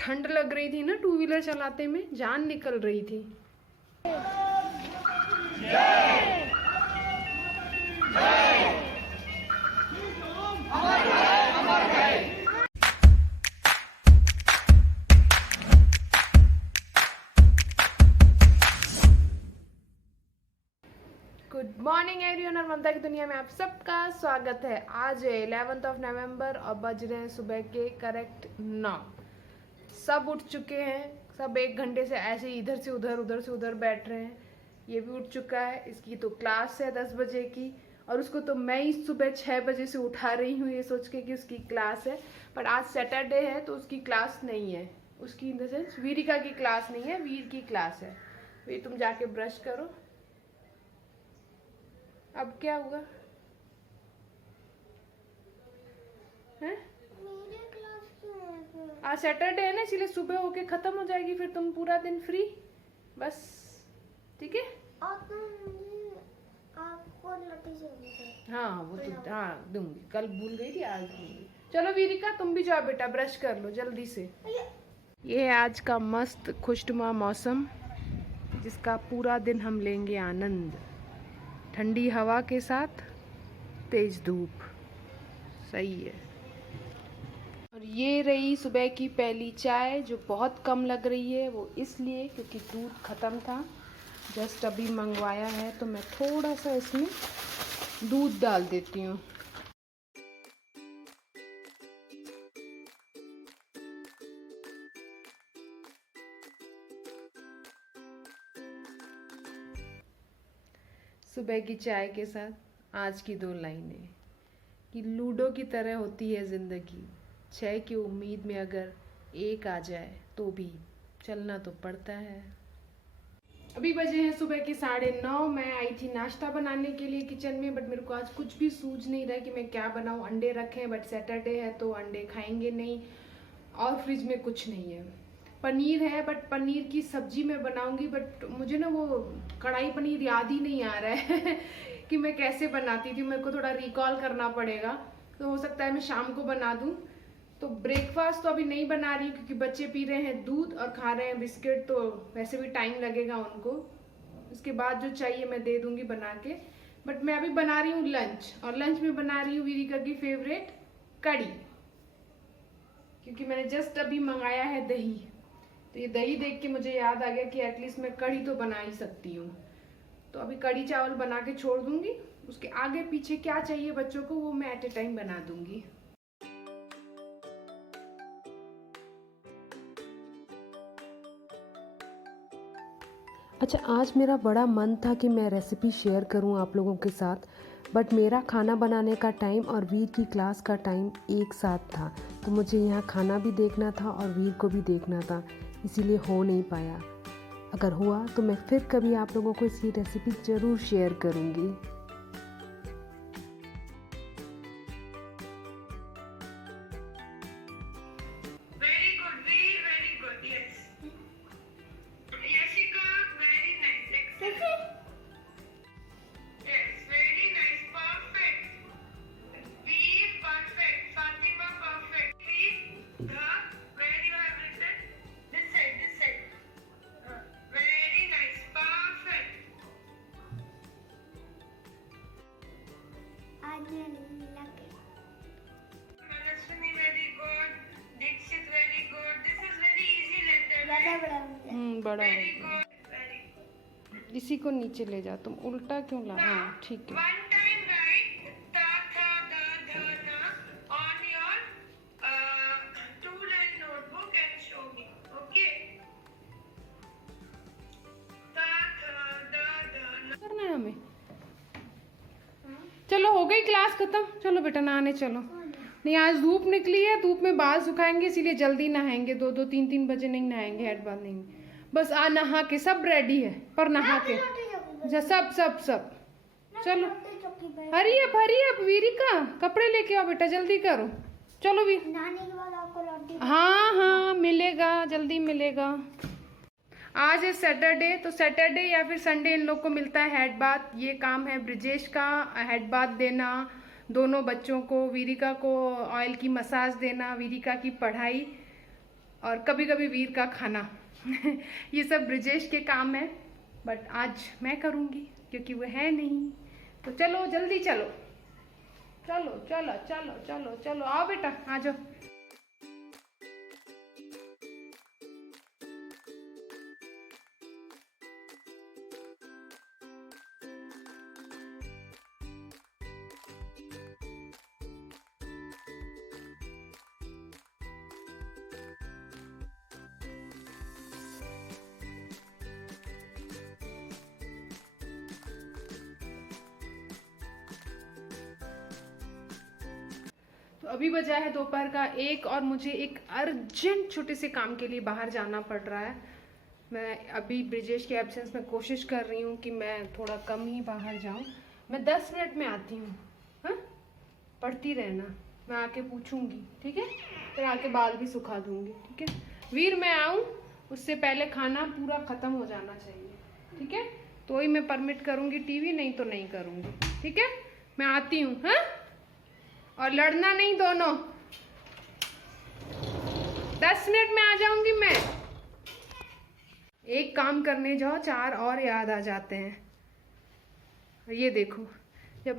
ठंड लग रही थी ना, टू व्हीलर चलाते में जान निकल रही थी। गुड मॉर्निंग एवरीवन और ममता की दुनिया में आप सबका स्वागत है। आज है 11 नवंबर और बज रहे हैं सुबह के करेक्ट 9। सब उठ चुके हैं, सब 1 घंटे से ऐसे ही इधर से उधर बैठ रहे हैं। ये भी उठ चुका है, इसकी तो क्लास है 10 बजे की, और उसको तो मैं ही सुबह 6 बजे से उठा रही हूँ ये सोच के कि उसकी क्लास है। पर आज सैटरडे है तो उसकी क्लास नहीं है, उसकी इन द सेंस वीरिका की क्लास नहीं है, वीर की क्लास है। वीर तुम जाके ब्रश करो। अब क्या हुआ है? आज सैटरडे है ना, इसलिए सुबह होके खत्म हो जाएगी, फिर तुम पूरा दिन फ्री बस। ठीक है, आपको लड्डू चाहिए। हाँ वो तो हाँ दूंगी, कल भूल गई थी आज दूंगी। चलो वीरिका तुम भी जाओ बेटा, ब्रश कर लो जल्दी से। ये है आज का मस्त खुशनुमा मौसम, जिसका पूरा दिन हम लेंगे आनंद। ठंडी हवा के साथ तेज धूप, सही है। और ये रही सुबह की पहली चाय, जो बहुत कम लग रही है। वो इसलिए क्योंकि दूध ख़त्म था, जस्ट अभी मंगवाया है, तो मैं थोड़ा सा इसमें दूध डाल देती हूँ। सुबह की चाय के साथ आज की 2 लाइनें कि लूडो की तरह होती है ज़िंदगी, 6 की उम्मीद में अगर 1 आ जाए तो भी चलना तो पड़ता है। अभी बजे हैं सुबह के 9:30। मैं आई थी नाश्ता बनाने के लिए किचन में, बट मेरे को आज कुछ भी सूझ नहीं रहा कि मैं क्या बनाऊँ। अंडे रखे हैं, बट सैटरडे है तो अंडे खाएंगे नहीं, और फ्रिज में कुछ नहीं है। पनीर है, बट पनीर की सब्जी मैं बनाऊंगी, बट मुझे ना वो कढ़ाई पनीर याद ही नहीं आ रहा है कि मैं कैसे बनाती थी। मेरे को थोड़ा रिकॉल करना पड़ेगा, तो हो सकता है मैं शाम को बना दूं। तो ब्रेकफास्ट तो अभी नहीं बना रही क्योंकि बच्चे पी रहे हैं दूध और खा रहे हैं बिस्किट, तो वैसे भी टाइम लगेगा उनको। उसके बाद जो चाहिए मैं दे दूंगी बना के। बट मैं अभी बना रही हूँ लंच, और लंच में बना रही हूँ वीरिका की फेवरेट कढ़ी, क्योंकि मैंने जस्ट अभी मंगाया है दही। तो ये दही देख के मुझे याद आ गया कि एटलीस्ट मैं कढ़ी तो बना ही सकती हूँ। तो अभी कढ़ी चावल बना के छोड़ दूंगी, उसके आगे पीछे क्या चाहिए बच्चों को वो मैं एट ए टाइम बना दूंगी। अच्छा, आज मेरा बड़ा मन था कि मैं रेसिपी शेयर करूं आप लोगों के साथ, बट मेरा खाना बनाने का टाइम और वीर की क्लास का टाइम एक साथ था, तो मुझे यहाँ खाना भी देखना था और वीर को भी देखना था, इसीलिए हो नहीं पाया। अगर हुआ तो मैं फिर कभी आप लोगों को इसकी रेसिपी ज़रूर शेयर करूँगी। बड़ा है, इसी को नीचे ले जाओ। तुम उल्टा क्यों ला? हाँ ठीक है। करना है हमें। चलो हो गई क्लास खत्म, चलो बेटा नहाने चलो। नहीं आज धूप निकली है, धूप में बाल सुखाएंगे, इसीलिए जल्दी नहाएंगे। 2-2, 3-3 बजे नहीं नहाएंगे, हेड बाथ नहीं। बस आ नहा के सब रेडी है, पर नहा के सब सब सब चलो। हरी अब वीरिका कपड़े लेके आओ बेटा, जल्दी करो। चलो वीर, नहाने के बाद आपको लड्डू। हाँ मिलेगा, जल्दी मिलेगा। आज है सैटरडे, तो सैटरडे या फिर संडे इन लोग को मिलता है हेड बाथ। ये काम है ब्रिजेश का, हेड बाथ देना दोनों बच्चों को। वीरिका को ऑयल की मसाज देना, वीरिका की पढ़ाई। और कभी कभी वीर का खाना। ये सब ब्रिजेश के काम है, बट आज मैं करूँगी क्योंकि वो है नहीं। तो चलो जल्दी चलो, चलो चलो चलो चलो चलो, आओ बेटा आ जाओ। तो अभी बजा है दोपहर का 1 और मुझे एक अर्जेंट छोटे से काम के लिए बाहर जाना पड़ रहा है। मैं अभी ब्रिजेश के एब्सेंस में कोशिश कर रही हूँ कि मैं थोड़ा कम ही बाहर जाऊँ। मैं 10 मिनट में आती हूँ। हाँ, पढ़ती रहना, मैं आके पूछूंगी, ठीक है? फिर आके बाल भी सुखा दूंगी, ठीक है? वीर मैं आऊँ उससे पहले खाना पूरा ख़त्म हो जाना चाहिए, ठीक है? तो ही मैं परमिट करूँगी टीवी, नहीं तो नहीं करूँगी, ठीक है? मैं आती हूँ। हाँ, और लड़ना नहीं दोनों। 10 मिनट में आ जाऊंगी मैं। एक काम करने जाओ 4 और याद आ जाते हैं। ये देखो, जब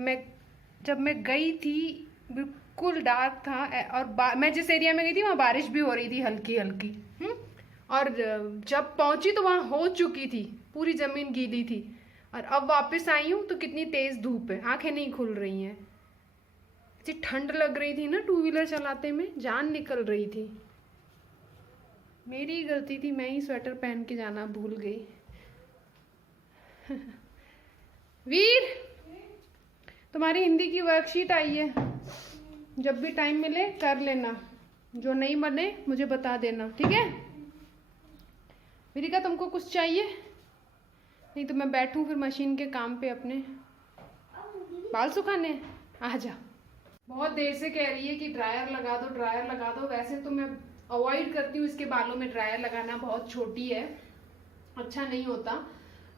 मैं गई थी बिल्कुल डार्क था, और मैं जिस एरिया में गई थी वहाँ बारिश भी हो रही थी हल्की हल्की। और जब पहुंची तो वहाँ हो चुकी थी, पूरी जमीन गीली थी। और अब वापस आई हूँ तो कितनी तेज धूप है, आंखें नहीं खुल रही हैं। ऐसी ठंड लग रही थी ना, 2 व्हीलर चलाते में जान निकल रही थी। मेरी गलती थी, मैं ही स्वेटर पहन के जाना भूल गई। वीर, तुम्हारी हिंदी की वर्कशीट आई है, जब भी टाइम मिले कर लेना, जो नहीं बने मुझे बता देना, ठीक है? वीरिका तुमको कुछ चाहिए? नहीं तो मैं बैठूं फिर मशीन के काम पे अपने बाल सुखाने। आ जा। बहुत देर से कह रही है कि ड्रायर लगा दो, ड्रायर लगा दो। वैसे तो मैं अवॉइड करती हूँ इसके बालों में ड्रायर लगाना, बहुत छोटी है, अच्छा नहीं होता।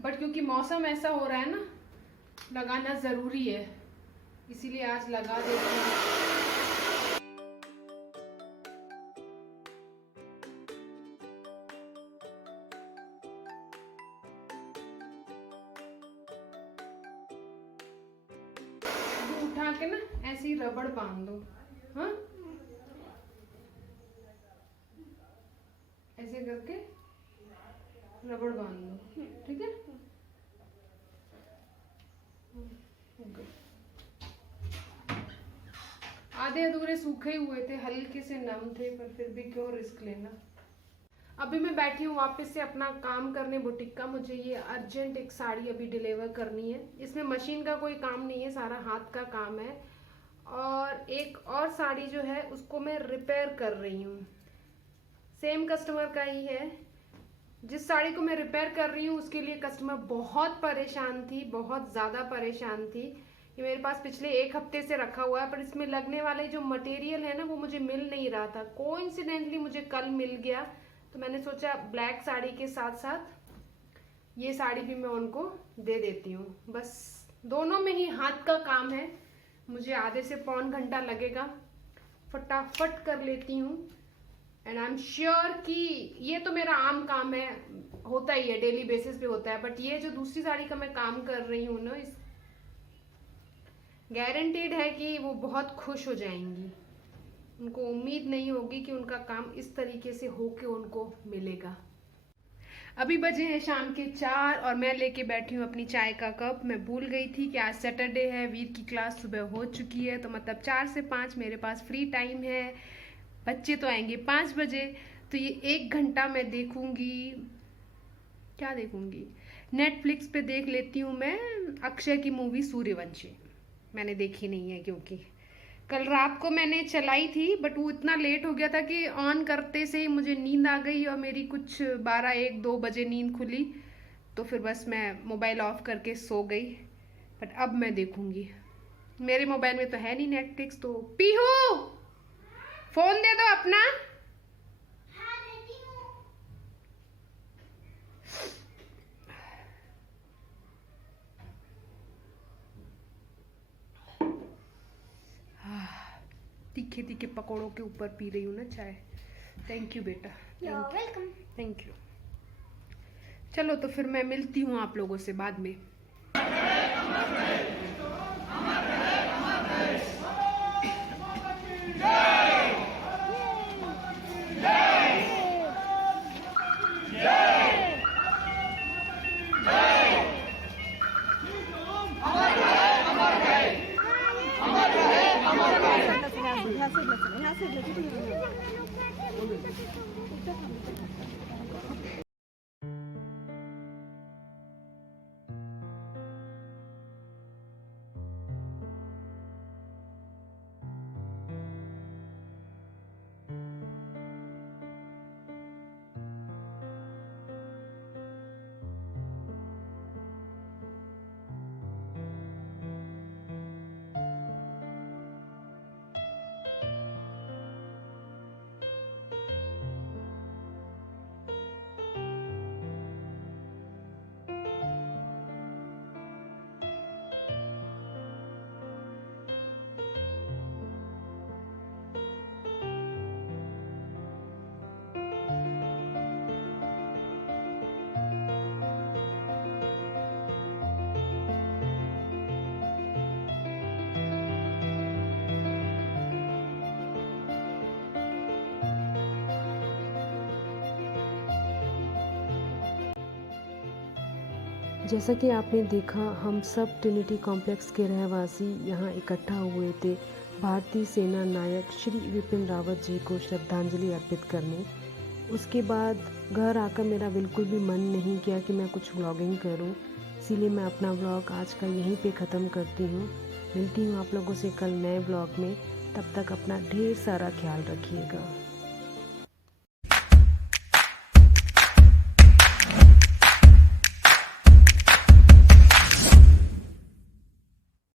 बट क्योंकि मौसम ऐसा हो रहा है ना, लगाना ज़रूरी है, इसीलिए आज लगा देती हूँ। उठा के ना ऐसे ही रबड़ बांध दो। हाँ, ऐसे करके रबड़ बांध दो, ठीक है? आधे अधूरे सूखे हुए थे, हल्के से नम थे, पर फिर भी क्यों रिस्क लेना। अभी मैं बैठी हूँ वापस से अपना काम करने बुटीक का। मुझे ये अर्जेंट एक साड़ी अभी डिलीवर करनी है। इसमें मशीन का कोई काम नहीं है, सारा हाथ का काम है। और एक और साड़ी जो है उसको मैं रिपेयर कर रही हूँ, सेम कस्टमर का ही है। जिस साड़ी को मैं रिपेयर कर रही हूँ उसके लिए कस्टमर बहुत परेशान थी, बहुत ज़्यादा परेशान थी। ये मेरे पास पिछले 1 हफ्ते से रखा हुआ है, पर इसमें लगने वाले जो मटेरियल है ना वो मुझे मिल नहीं रहा था। कोइंसिडेंटली मुझे कल मिल गया, तो मैंने सोचा ब्लैक साड़ी के साथ साथ ये साड़ी भी मैं उनको दे देती हूँ। बस दोनों में ही हाथ का काम है, मुझे आधे से पौन घंटा लगेगा, फटाफट कर लेती हूँ। एंड आई एम श्योर कि ये तो मेरा आम काम है, होता ही है, डेली बेसिस पे होता है। बट ये जो दूसरी साड़ी का मैं काम कर रही हूँ ना, इस गारंटीड है कि वो बहुत खुश हो जाएंगी। उनको उम्मीद नहीं होगी कि उनका काम इस तरीके से होके उनको मिलेगा। अभी बजे हैं शाम के 4 और मैं लेके बैठी हूँ अपनी चाय का कप। मैं भूल गई थी कि आज सैटरडे है, वीर की क्लास सुबह हो चुकी है, तो मतलब 4 से 5 मेरे पास फ्री टाइम है। बच्चे तो आएंगे 5 बजे, तो ये 1 घंटा मैं देखूंगी। क्या देखूंगी? नेटफ्लिक्स पे देख लेती हूँ मैं अक्षय की मूवी सूर्यवंशी। मैंने देखी नहीं है क्योंकि कल रात को मैंने चलाई थी, बट वो इतना लेट हो गया था कि ऑन करते से ही मुझे नींद आ गई और मेरी कुछ 12-1-2 बजे नींद खुली। तो फिर बस मैं मोबाइल ऑफ करके सो गई। बट अब मैं देखूंगी, मेरे मोबाइल में तो है नहीं नेटफ्लिक्स। तो पीहू फोन दे दो अपना। तीखे तीखे पकौड़ों के ऊपर पी रही हूँ ना चाय। थैंक यू बेटा, you are welcome. Thank you. चलो तो फिर मैं मिलती हूँ आप लोगों से बाद में। जैसा कि आपने देखा, हम सब ट्रिनिटी कॉम्प्लेक्स के रहवासी यहाँ इकट्ठा हुए थे भारतीय सेना नायक श्री विपिन रावत जी को श्रद्धांजलि अर्पित करने। उसके बाद घर आकर मेरा बिल्कुल भी मन नहीं किया कि मैं कुछ व्लॉगिंग करूं, इसीलिए मैं अपना व्लॉग आज का यहीं पे ख़त्म करती हूँ। मिलती हूँ आप लोगों से कल नए व्लॉग में। तब तक अपना ढेर सारा ख्याल रखिएगा।